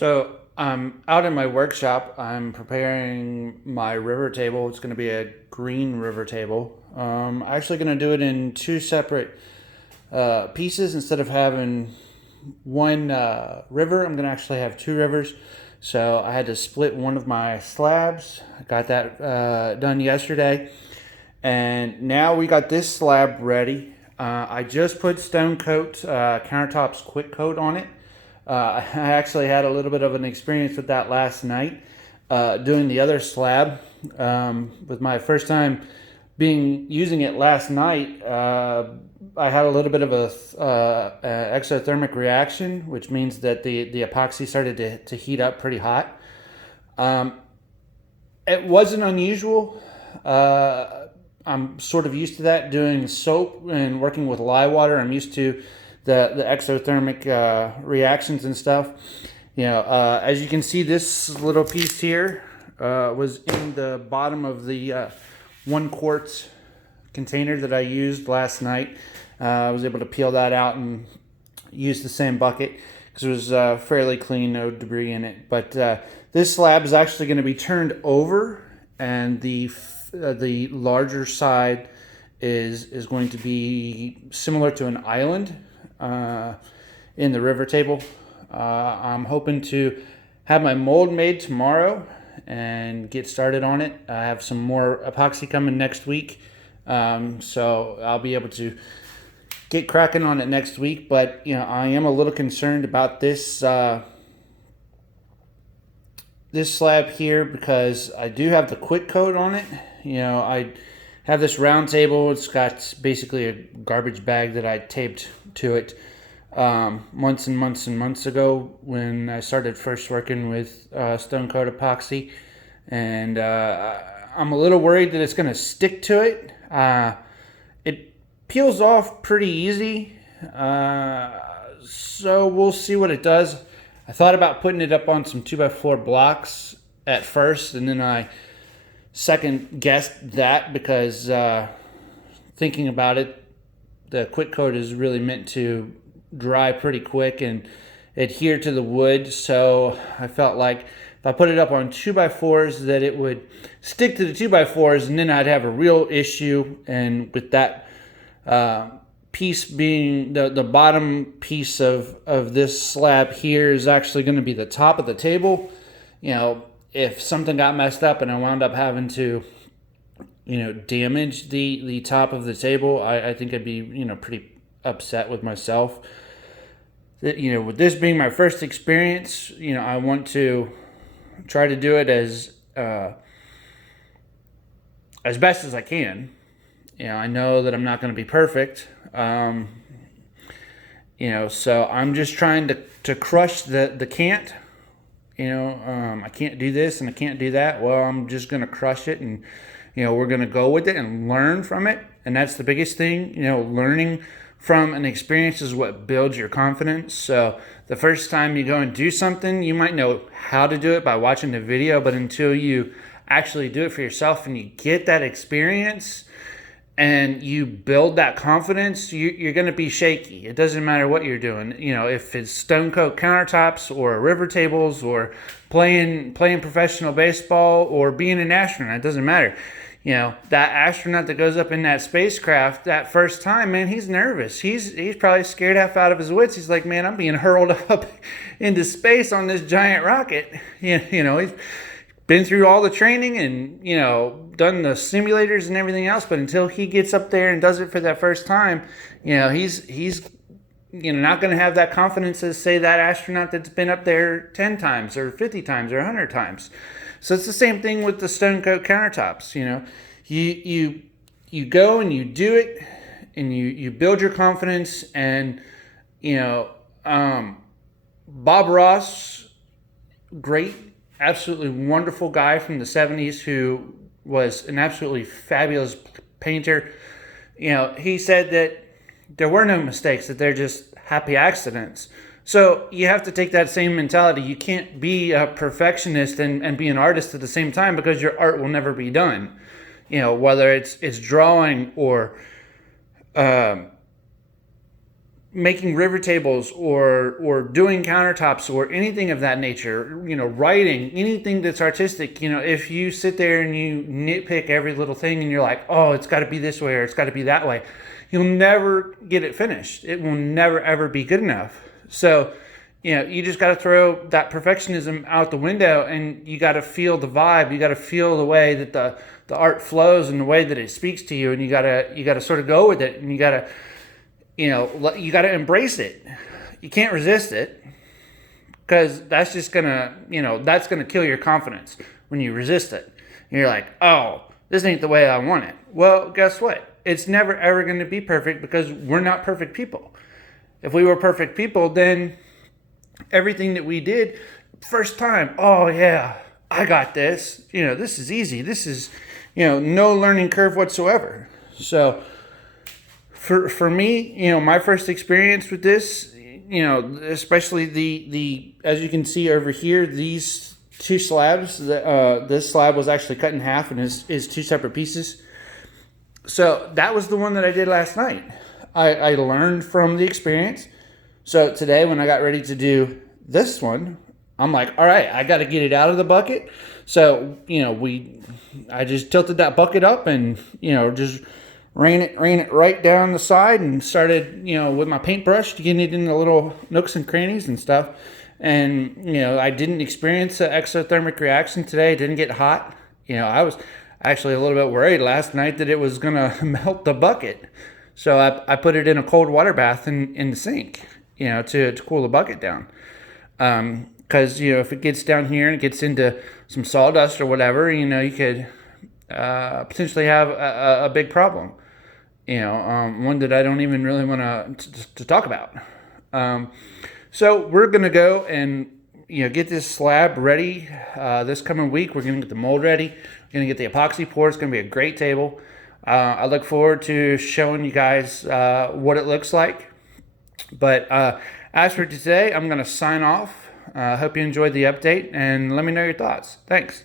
So I'm out in my workshop. I'm preparing my river table. It's going to be a green river table. I'm actually going to do it in two separate pieces instead of having one river. I'm going to actually have two rivers. So I had to split one of my slabs. I got that done yesterday. And now we got this slab ready. I just put stone coat countertops quick coat on it. I actually had a little bit of an experience with that last night doing the other slab. With my first time using it last night, I had a little bit of a exothermic reaction, which means that the epoxy started to heat up pretty hot. It wasn't unusual. I'm sort of used to that doing soap and working with lye water. I'm used to the exothermic reactions and stuff. As you can see, this little piece here was in the bottom of the 1 quart container that I used last night. I was able to peel that out and use the same bucket because it was fairly clean, no debris in it. But this slab is actually going to be turned over, and the larger side is going to be similar to an island in the river table. I'm hoping to have my mold made tomorrow and get started on it. I have some more epoxy coming next week, so I'll be able to get cracking on it next week. But I am a little concerned about this this slab here because I do have the quick coat on it. I have this round table. It's got basically a garbage bag that I taped to it months and months and months ago when I started first working with stone coat epoxy, and I'm a little worried that it's going to stick to it. It peels off pretty easy, so we'll see what it does. I thought about putting it up on some 2x4 blocks at first, and then I second guessed that because thinking about it, the quick coat is really meant to dry pretty quick and adhere to the wood. So I felt like if I put it up on 2x4s that it would stick to the 2x4s, and then I'd have a real issue. And with that piece being the bottom piece of this slab here is actually going to be the top of the table. If something got messed up and I wound up having to damage the top of the table, I think I'd be pretty upset with myself. With this being my first experience, I want to try to do it as best as I can. I know that I'm not going to be perfect. So I'm just trying to crush the can't. I can't do this and I can't do that. Well, I'm just going to crush it, and we're going to go with it and learn from it. And that's the biggest thing. Learning from an experience is what builds your confidence. So the first time you go and do something, you might know how to do it by watching the video, but until you actually do it for yourself and you get that experience and you build that confidence, you're going to be shaky. It doesn't matter what you're doing. If it's stone coat countertops or river tables or playing professional baseball or being an astronaut, it doesn't matter. That astronaut that goes up in that spacecraft that first time, man, he's nervous. He's probably scared half out of his wits. He's like, man, I'm being hurled up into space on this giant rocket. He's been through all the training and done the simulators and everything else, but until he gets up there and does it for that first time, he's not going to have that confidence as, say, that astronaut that's been up there 10 times or 50 times or 100 times. So it's the same thing with the stone coat countertops. You go and you do it and you build your confidence. And Bob Ross, great, absolutely wonderful guy from the 70s who was an absolutely fabulous painter. He said that there were no mistakes, that they're just happy accidents. So you have to take that same mentality. You can't be a perfectionist and be an artist at the same time, because your art will never be done. Whether it's drawing or making river tables or doing countertops or anything of that nature, writing, anything that's artistic, if you sit there and you nitpick every little thing and you're like, oh, it's got to be this way or it's got to be that way, you'll never get it finished. It will never ever be good enough. So you just got to throw that perfectionism out the window, and you got to feel the vibe. You got to feel the way that the art flows and the way that it speaks to you, and you got to sort of go with it, and you got to embrace it. You can't resist it, because that's just that's gonna kill your confidence when you resist it. And you're like, oh, this ain't the way I want it. Well, guess what? It's never ever going to be perfect, because we're not perfect people. If we were perfect people, then everything that we did first time, oh yeah, I got this. This is easy. This is, no learning curve whatsoever. So for me, my first experience with this, especially the as you can see over here, these two slabs, this slab was actually cut in half and is two separate pieces. So that was the one that I did last night. I learned from the experience. So today when I got ready to do this one, I'm like, all right, I got to get it out of the bucket. So, I just tilted that bucket up and, just ran it right down the side and started, with my paintbrush, getting it in the little nooks and crannies and stuff. And, I didn't experience an exothermic reaction today. It didn't get hot. I was actually a little bit worried last night that it was going to melt the bucket. So I put it in a cold water bath in the sink, to cool the bucket down. Because, if it gets down here and it gets into some sawdust or whatever, you could potentially have a big problem. One that I don't even really want to talk about. So we're going to go and, get this slab ready this coming week. We're going to get the mold ready. We're going to get the epoxy poured. It's going to be a great table. I look forward to showing you guys what it looks like. But as for today, I'm going to sign off. Hope you enjoyed the update, and let me know your thoughts. Thanks.